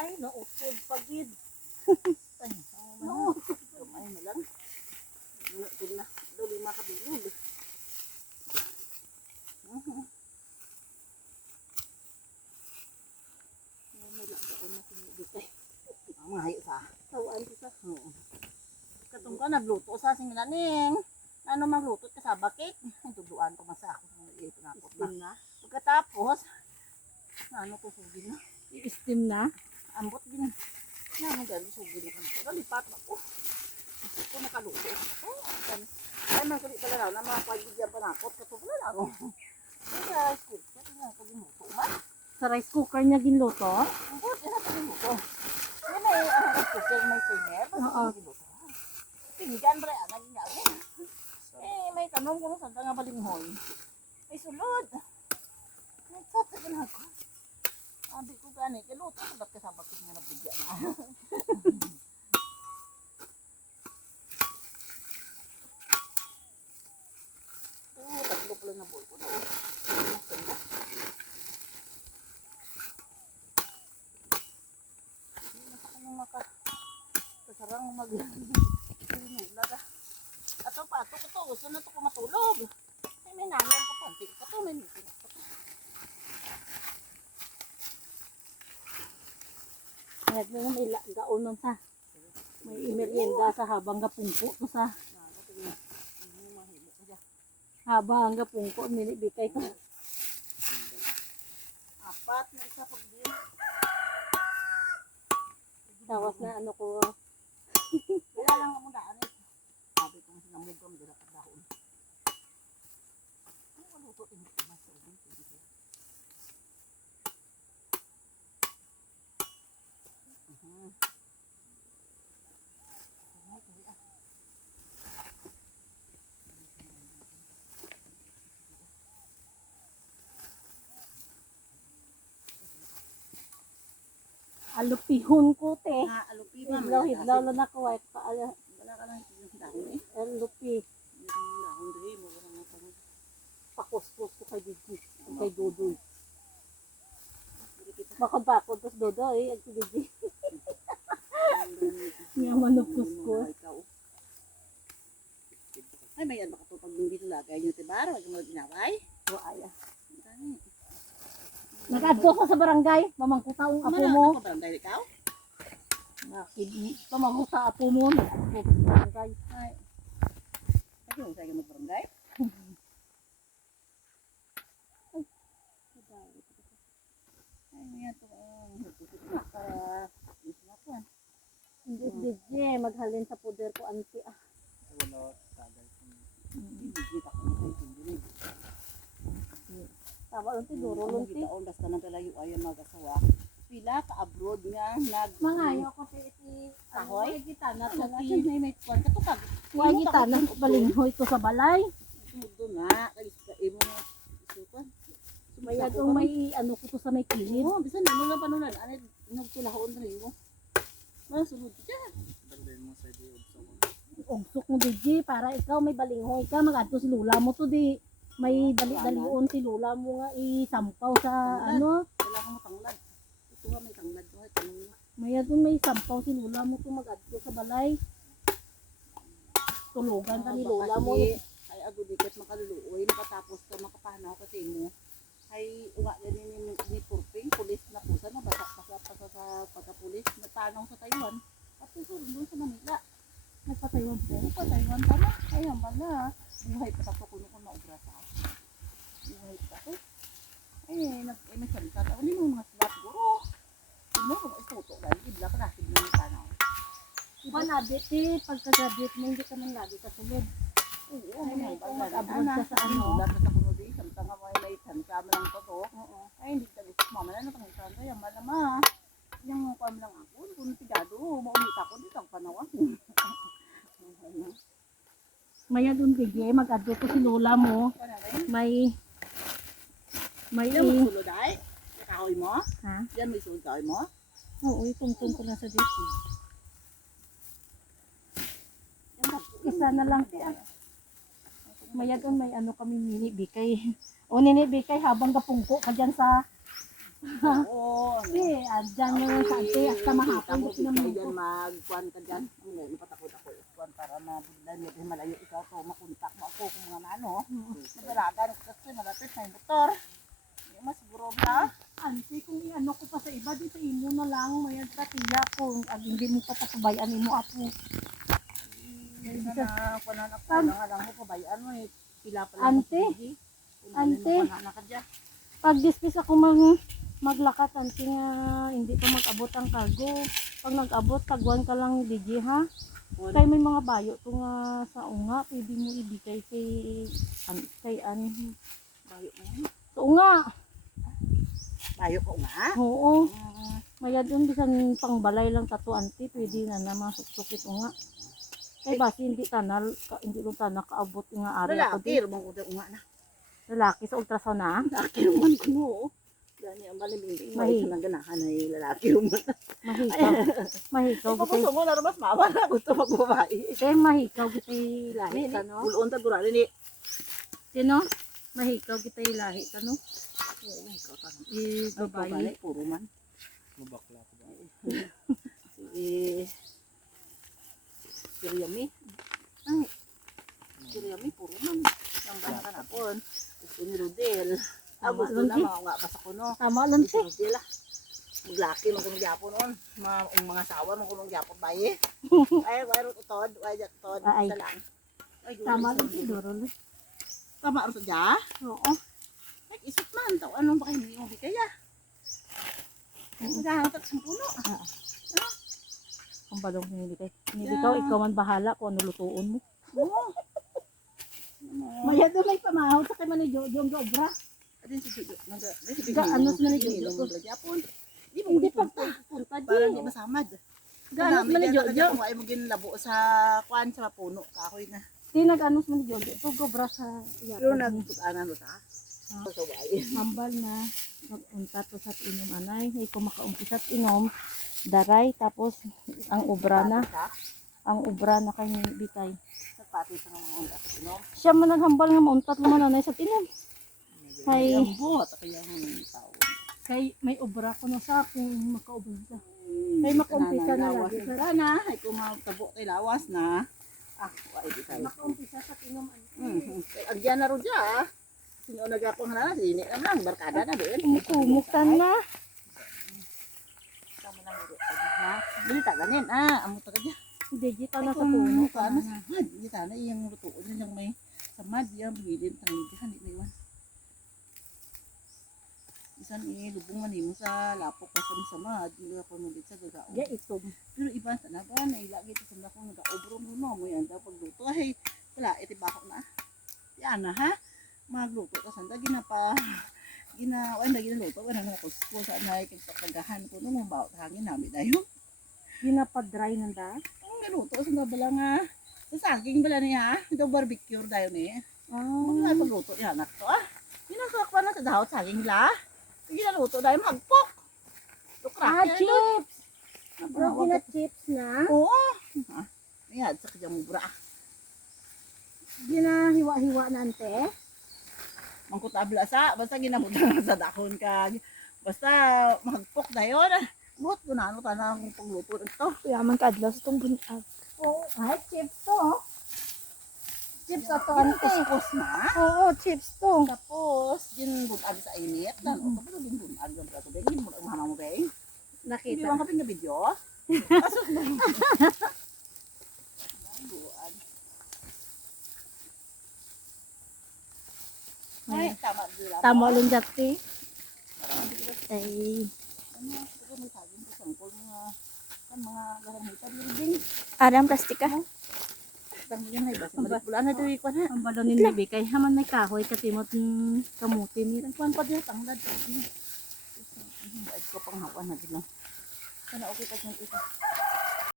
Ay, nautod pagid. Ay, nautod. Kamay na lang. Nautod na. Daw lima kabilog. May laga ko na sinibitay. Mga hayo sa. Tawaan ko sa. Katong ka nagluto sa singlaning. Ano magluto ka sa bakit? Ay, tuduan ko masa ako. Ipunakot na. Pagkatapos, ano ko sugin na? I-steam na? Ambot din. Ano gano'n sugin na ko. Nalipat na po. Ito nakaluto. Ay, magkali pala na. Na mga pagigyan panakot. Kato pala na ako. Ay, rice cooker. Ito nga ito ginuto man. Sa rice cooker niya ginluto? Ambot, yan ito ginuto. Yan may rice cooker, may primer. Oo. Pinggan ba yan? Naging gawin. May tanong ko sa nga balinghoy. May sulod. Nagsat sa ginagawa. Sabi ko gani, kaluto ko ba't kasabak ko nga nabigyan na. Tatlo pala na boy ko na. Kasarang mag-laga. Ato pa, ato ko to. Gusto na to ko matulog. Ay, may namin pa panti. Ato, may meeting. Kahit na may gaon nun sa. May merienda sa habang gapungko to sa. Habang gapungko, minibikay to. Apat na isa pag din. Tawas na ano ko. Wala lang ang mundaan eh. Sabi ko sinamog ko, hindi dapat dahon. Ano ka luto? Hindi ko masabi. Alupihon ko te. Alupi ba? Hidlaw na ko ay paala. Wala ka lang yung dahon eh. Alupi. Hindi ka yung dahon dahil mo. Wala nga pang Pakuspos ko kay Didi. Kay Dodoy. Makabakod tas Dodoy. Ang si Didi. Nga manupus-kus. Ay, may yan baka to pag hindi lagay nyo tibar. Huwag mo ginaway. O aya. Nag-adto ko sa barangay. Mamangkutaong apo mo. Ano ka barangay ikaw? Pamangkuta apo mo. Nag-adto ko sa barangay. Ay. Ay, yung sa'yo mag-barangay? Ay, may yan to. Para isinapuan. Hindi, Didi. Maghalin sa puder ko, auntie. Wala tagal ko. Hindi kita ko nito hindi. Tama lang ti, duro lang ti. Kita basta na palayo ayan mag-asawa. Pila ka abroad nga nag Mangayo ko ti Kahoy? kita na to Wala ti. siya may kwarta to kag. Huwag kita na balinghoy to sa balay. Tudo na kay imo isupan. Maya tong may ano ko to sa may kilid. Oo, bisan ano lang panulan. Ano nagtulahon rin mo. Masunod ka. Dalhin mo sa di Ugsok mo Didi para ikaw may balinghoy ka. Mag-adto si lula mo to di. May dali-dalion si lula mo nga isampaw sa ano. Wala kang matanglad. Ito nga may tanglad mo ay tanong. Maya tong may sampaw si lula mo to mag-adto sa balay. Tulugan ka ni lula mo. Ay agudikat makaluluoy makatapos ka makapanaw kasi mo. Ay uwa din ni Purping, pulis na po sana basa sa pagkapulis nagtanong sa Taiwan. At doon sa Manila. Nagpataywan po. Pa Taiwan tama. Ay ang bala. Buhay pa tapos kuno ko maubra sa. Buhay pa to. May salita ta uli mo mga slap guro. Ano ko ituto dahil ibla pa natin ng tanaw. Iba na dito pagka-graduate mo hindi ka man lagi kasulod. Oo, Ay, may kung mag-abroad mag-abroad ka sa ano. Wala ka sa kuno di samtang nga may tansama lang to to. Oo. Ay hindi ka gusto mama na nang tanto yan malama. Yung kuam lang ako, kung tigado, maumita ko dito ang panawan. Maya dun bigay mag-adto ko si lola mo. May Yan may sulod ay. Kahoy mo? ha? Yan may sulod kahoy mo? Oo, itungtong ko na sa dito. Yan Isa na lang ti. Maya dun may ano kami mini bikay. O nini bikay habang gapungko ka dyan sa Oo. Hindi, andyan mo yung sante, hasta mahapon Mo kasi naman dyan ko. magkuhan ka dyan. Ang ngayon, patakot ako. Kuhan para mabudlan. Medyo malayo ikaw to. Makuntak mo ako kung mga nano. Madalagan ko kasi malapit na yung motor. Hindi mo siguro ba? Ante, kung i-ano ko pa sa iba, di sa imo na lang, mayad ka tiya kung hindi mo pa pasabayan mo apo. Hindi na kuhanan ako. Lang mo pabayaan mo eh. Pila pa lang. Ante? Ante? Pag dispis ako maglakat, ante nga, hindi pa mag-abot ang cargo. Pag nag-abot, tagwan ka lang DJ ha. Kay may mga bayo to nga sa unga, pwede mo ibigay kay Bayo mo yun. sa unga. Bayo ko nga. Oo. Mm. Mayad yun, bisan pangbalay lang tato ante, pwede na masuksukit unga. Kay basi hindi lang tanal kaabot nga ari ako Lalaki. di. Rumang ko nga na. Lalaki sa ultrasound na. Lalaki naman ko no. Gani ang maliminding. Mahi. May sa ganahan ay lalaki naman. Mahikaw. Mahikaw Ikaw gitay. gusto mo na mas mawa na gusto magbabae. Kay mahikaw gitay lahi Ni ka no. ulon ta gurali ni. Sino? Mahikaw gitay lahi ka no. Ikaw ta. Babae. Puro man. Mabakla ko ba? Si Kiryami. Ay. Kiryami puro man. Ang bana ka na pon. Gusto ni Rodel. Gusto Tama, na Lonji. mga nga basa ko no. Tama lang Si Rodel ah. Maglaki man kunong gyapon on. Mga sawa man kunong gyapon baye. Ay, wala utod, wala utod Ay. isa lang. Ay, Tama lang siguro. Tama ro dya. Oo. Nag-isip man taw anong ba hindi mo bigaya. Naghahanap sa puno. Ang balong hinilitay. Hinilitaw, ikaw man bahala kung ano lutuon mo. Oo. Mayad may pamahaw sa kay man ni Jojo ang obra. Adin si Jojo. Ano sa man ni Jojo? Hindi pagpunta Parang di di. masamad. Ganos man ni Jojo. Kung ay mo ginlabo sa kwan sa puno kahoy na. Di nag-anos man ni Jojo. Ito obra sa Pero iyapon. nagputanan ro ta. So bay. Hambal na mag-unta to sa inom anay. Ay kung makaumpisa at inom, daray tapos ang obra na. Ang obra na kay bitay. Pati sa mga unda sa inom. Siya man naghambal nga mauntat naman anay sa inom. Kay Ambot kaya ang tao. kay may obra ko na sa kung makaumpisa. Kay makaumpisa na lagi. Sara na, ay kumakabo kay lawas na. Ay di tayo. Makaumpisa sa inom Agyan na ro dya. Sino nagapang na sini naman barkada na din. Kumuktan na. Tama na ro. Ha? Dili ta ganin amo ta kadya. Digital na sa puno. Paano sa had? Dili ta na iyang lutuon nilang may samad yang bilin tayo di hani may wan. Isan lubong man mo sa lapok pa sa samad, dili pa mo sa gagaon. Ga itom. Pero iba sa na ba na ilagi ta sa ko nagaobro mo no mo yan daw pagluto ay wala iti bakok na. Yan na ha. Magluto ka sanda ginapa ginawa na ginaluto wala na ko sa anay kay pagkagahan ko no bawo hangin namin dayo. Ginapa-dry nanda. Ang naluto sa bala nga sa saging bala niya ito barbecue dayo ni. Mga pagluto niya anak to Ginasok pa na sa dahot saging la. Ginaluto dayo magpok. Lukrak. Chips! Bro, na chips na. Oo. Ayan, sa kanyang mubra. Ginahiwa-hiwa na ante. Mangkutabla sa, basta ginabutan sa dahon ka. Basta magpok dayon. Lut ko na ano tanang pagluto nito. Yaman ka adlaw sa itong bunag. Oo, ay chips to. Chips to ante. Kuskus na. Oo, chips to. Tapos, ginbunag sa init. Tapos, ginbunag ng prato. Ginbunag mahama mo ba Hindi Nakita. lang kaping na video. Pasok mo. Buwan. Ay, tama. Tama lang dati. Ay. Ano, siguro may saging sa sangkol mga garamitan building. Adam plastika. Tang yan ay basta balik bulan na diri ko na. Ang balon ni Bibi kay haman may kahoy katimot kamuti ni. Kuan pa diri tanglad. Ay ko pang hawan na din. Kana okay pa siyang ito.